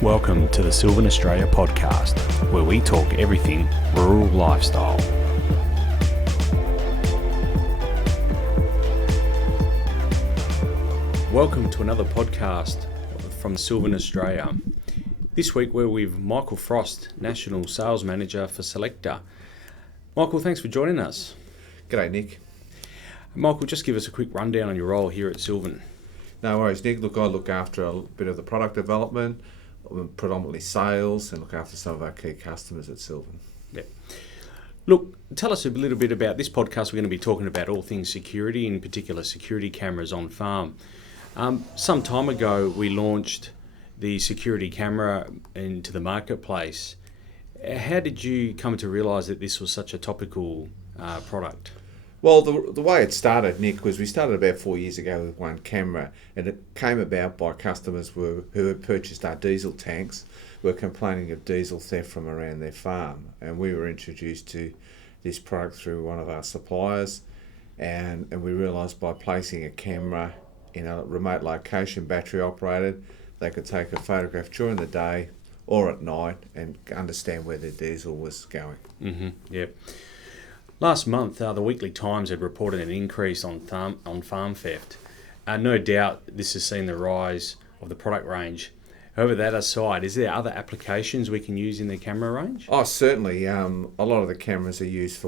Welcome to the Silvan Australia podcast, where we talk everything rural lifestyle. Welcome to another podcast from Silvan Australia. This week we're with Michael Frost, National Sales Manager for Selector. Michael, thanks for joining us. G'day, Nick. Michael, just give us a quick rundown on your role here at Silvan. No worries, Nick. Look, I look after a bit of the product development, predominantly sales, and look after some of our key customers at Silvan. Yeah. Look, tell us a little bit about this podcast. We're going to be talking about all things security, in particular security cameras on farm. Some time ago, we launched the security camera into the marketplace. How did you come to realise that this was such a topical product? Well, the way it started, Nick, was we started about 4 years ago with one camera, and it came about by customers who had purchased our diesel tanks, were complaining of diesel theft from around their farm, and we were introduced to this product through one of our suppliers, and we realised by placing a camera in a remote location, battery operated, they could take a photograph during the day or at night and understand where their diesel was going. Mm-hmm. Yep. Last month, the Weekly Times had reported an increase on farm theft. No doubt this has seen the rise of the product range. However, that aside, is there other applications we can use in the camera range? Oh, certainly. A lot of the cameras are used for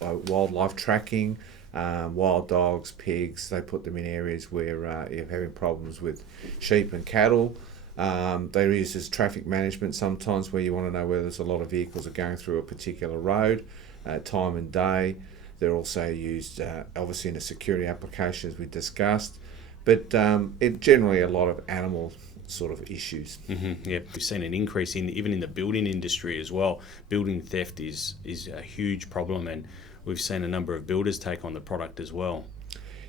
wildlife tracking, wild dogs, pigs. They put them in areas where you're having problems with sheep and cattle. They're used as traffic management sometimes, where you want to know whether there's a lot of vehicles are going through a particular road, time and day. They're also used obviously in a security application, as we discussed, but it generally a lot of animal sort of issues. Mm-hmm. Yeah, we've seen an increase even in the building industry as well. Building theft is a huge problem, and we've seen a number of builders take on the product as well.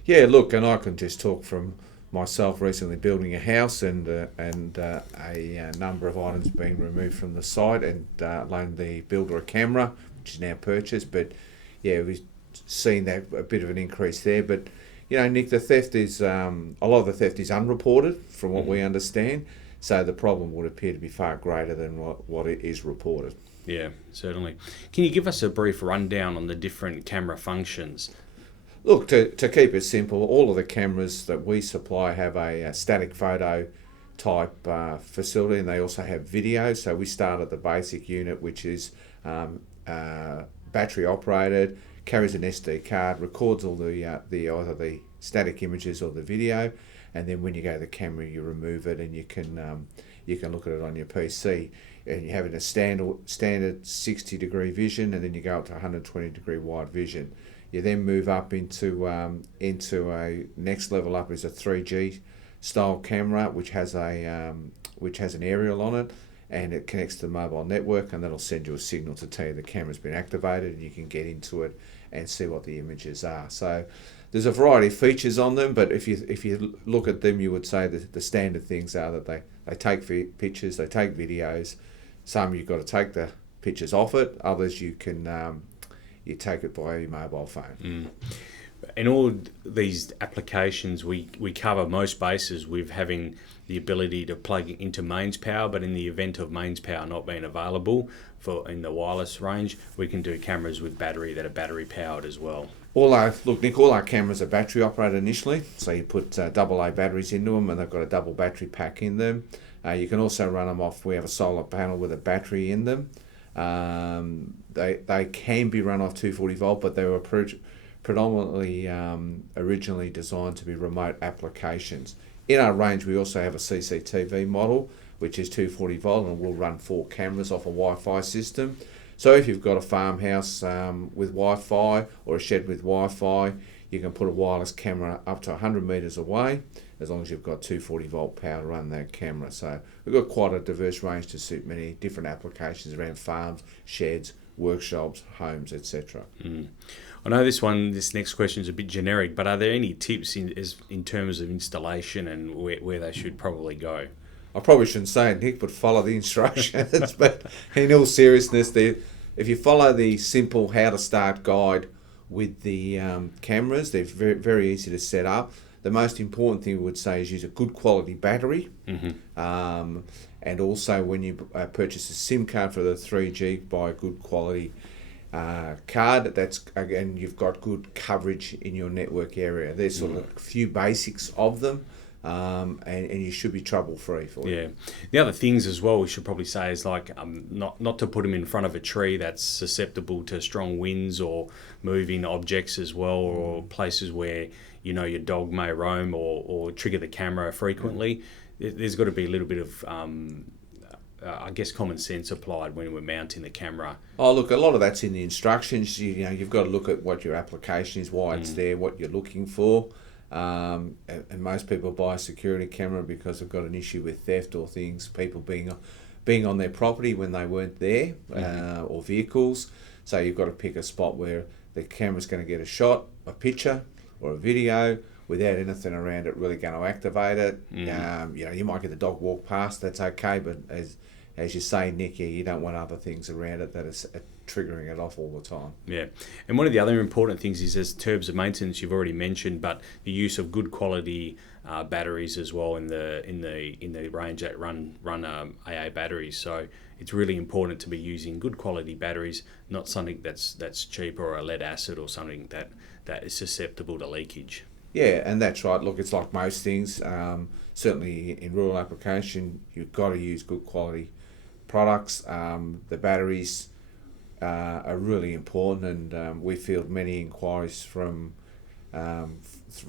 Yeah, look, and I can just talk from myself recently building a house and a number of items being removed from the site and loaned the builder a camera, which is now purchased. But yeah, we've seen that a bit of an increase there. But you know, Nick, the theft is a lot of the theft is unreported from what we understand. So the problem would appear to be far greater than what it is reported. Yeah, certainly. Can you give us a brief rundown on the different camera functions? Look, to keep it simple, all of the cameras that we supply have a static photo type facility, and they also have video. So we start at the basic unit, which is battery operated, carries an SD card, records all the either the static images or the video, and then when you go to the camera, you remove it, and you can look at it on your PC. And you have it in a standard 60-degree vision, and then you go up to 120-degree wide vision. You then move up into a next level up is a 3G style camera, which has an aerial on it, and it connects to the mobile network, and that'll send you a signal to tell you the camera's been activated, and you can get into it and see what the images are. So there's a variety of features on them, but if you look at them, you would say that the standard things are that they take pictures, they take videos. Some you've got to take the pictures off it. Others you can you take it by your mobile phone. Mm. In all these applications, we cover most bases with having the ability to plug into mains power, but in the event of mains power not being available in the wireless range, we can do cameras with battery that are battery powered as well. Nick, all our cameras are battery operated initially, so you put AA batteries into them, and they've got a double battery pack in them. You can also run them off. We have a solar panel with a battery in them. They can be run off 240 volt, but they were predominantly originally designed to be remote applications. In our range, we also have a CCTV model, which is 240 volt, and will run 4 cameras off a Wi-Fi system. So if you've got a farmhouse with Wi-Fi or a shed with Wi-Fi, you can put a wireless camera up to 100 metres away, as long as you've got 240 volt power to run that camera. So we've got quite a diverse range to suit many different applications around farms, sheds, workshops, homes, etc. Mm. I know this next question is a bit generic, but are there any tips in terms of installation and where they should probably go? I probably shouldn't say it, Nick, but follow the instructions. But in all seriousness, if you follow the simple how to start guide with the cameras, they're very, very easy to set up. the most important thing we would say is use a good quality battery. And also when you purchase a SIM card for the 3G, buy a good quality card. That's, again, you've got good coverage in your network area. There's sort of a few basics of them. And you should be trouble free for it. Yeah. The other things as well we should probably say is like not to put them in front of a tree that's susceptible to strong winds or moving objects as well, or places where your dog may roam or trigger the camera frequently. There's got to be a little bit of I guess common sense applied when we're mounting the camera. Oh, look, a lot of that's in the instructions. You've got to look at what your application is, why it's there, what you're looking for. And most people buy a security camera because they've got an issue with theft or things, people being on their property when they weren't there, or vehicles. So you've got to pick a spot where the camera's going to get a shot, a picture, or a video without anything around it really going to activate it. You might get the dog walk past, that's okay, but as you say, Nick, you don't want other things around it that are triggering it off all the time. Yeah, and one of the other important things is, as terms of maintenance you've already mentioned, but the use of good quality batteries as well in the range that run AA batteries. So it's really important to be using good quality batteries, not something that's cheap or a lead acid or something that is susceptible to leakage. Yeah, and that's right. Look, it's like most things. Certainly in rural application, you've got to use good quality products. The batteries are really important, and we field many inquiries from via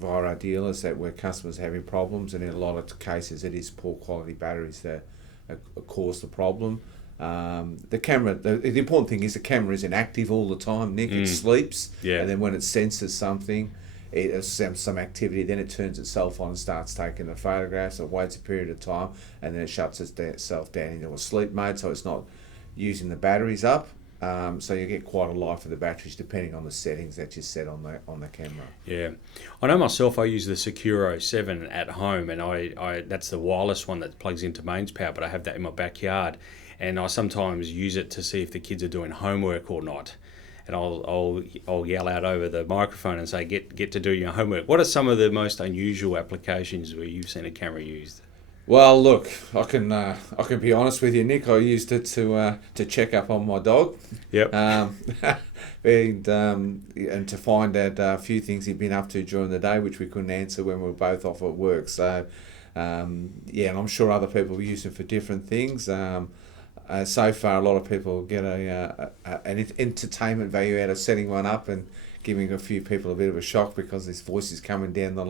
our dealers where customers are having problems, and in a lot of cases it is poor quality batteries that cause the problem. The camera, the important thing is the camera isn't active all the time, Nick. It sleeps, and then when it senses something, it has some activity, then it turns itself on and starts taking the photographs. It waits a period of time, and then it shuts itself down into a sleep mode, so it's not using the batteries up. So you get quite a life of the batteries depending on the settings that you set on the camera. Yeah, I know myself. I use the Securo 7 at home, and I that's the wireless one that plugs into mains power. But I have that in my backyard, and I sometimes use it to see if the kids are doing homework or not. And I'll yell out over the microphone and say, get to do your homework. What are some of the most unusual applications where you've seen a camera used? Well, look, I can be honest with you, Nick. I used it to check up on my dog. Yep. And to find out a few things he'd been up to during the day, which we couldn't answer when we were both off at work. So, and I'm sure other people use it for different things. So far, a lot of people get an entertainment value out of setting one up and giving a few people a bit of a shock because this voice is coming down the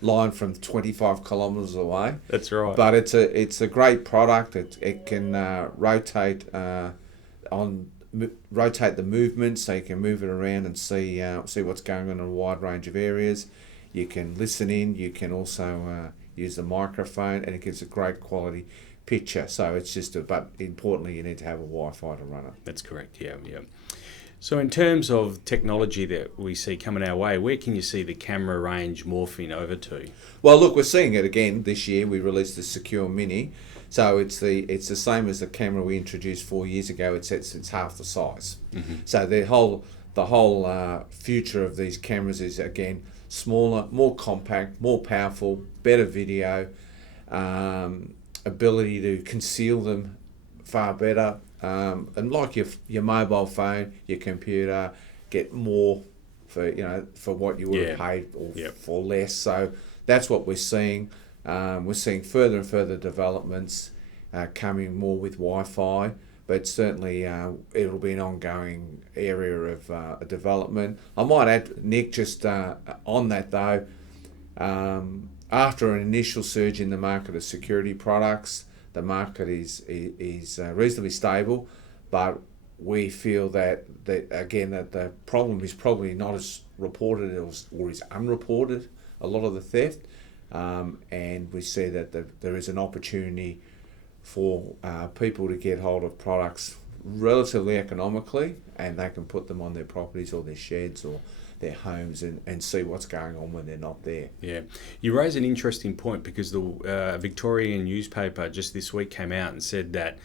line from 25 kilometres away. That's right. But it's a great product. It can rotate the movement, so you can move it around and see what's going on in a wide range of areas. You can listen in. You can also use the microphone, and it gives a great quality picture. So it's but importantly, you need to have a Wi-Fi to run it. That's correct. Yeah. So in terms of technology that we see coming our way, where can you see the camera range morphing over to? Well, look, we're seeing it again this year. We released the Secure Mini, so it's the same as the camera we introduced 4 years ago. It's half the size. So the whole future of these cameras is again smaller, more compact, more powerful, better video. Ability to conceal them far better, and like your mobile phone, your computer, get more for what you would have paid or for less. So that's what we're seeing. We're seeing further and further developments coming more with Wi-Fi, but certainly it'll be an ongoing area of development. I might add, Nick, just on that though. After an initial surge in the market of security products, the market is reasonably stable, but we feel that the problem is probably not as reported or is unreported, a lot of the theft, and we see that there is an opportunity for people to get hold of products relatively economically, and they can put them on their properties or their sheds or their homes and see what's going on when they're not there. Yeah, you raise an interesting point because the Victorian newspaper just this week came out and said that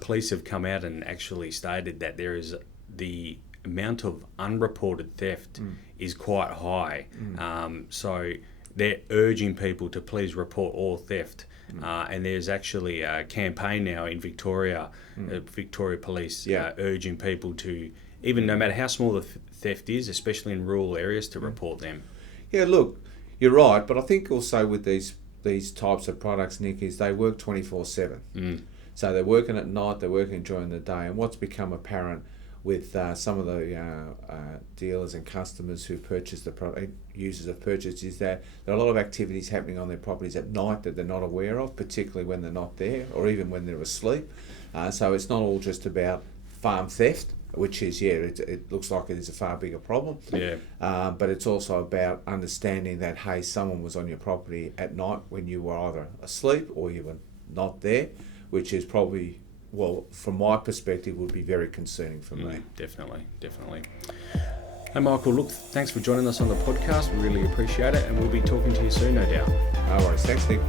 police have come out and actually stated that there is the amount of unreported theft is quite high. So they're urging people to please report all theft. And there's actually a campaign now in Victoria, Victoria Police, urging people to, even no matter how small the theft is, especially in rural areas, to report them. Yeah, look, you're right, but I think also with these types of products, Nick, is they work 24/7. So they're working at night, they're working during the day, and what's become apparent with some of the dealers and customers who purchase the product, users have purchased, is that there are a lot of activities happening on their properties at night that they're not aware of, particularly when they're not there or even when they're asleep. So it's not all just about farm theft, which is, it looks like it is a far bigger problem. Yeah. But it's also about understanding that, hey, someone was on your property at night when you were either asleep or you were not there, which is probably, well, from my perspective, would be very concerning for me. Definitely. Hey, Michael, look, thanks for joining us on the podcast. We really appreciate it, and we'll be talking to you soon, no doubt. No worries. Thanks, Nick.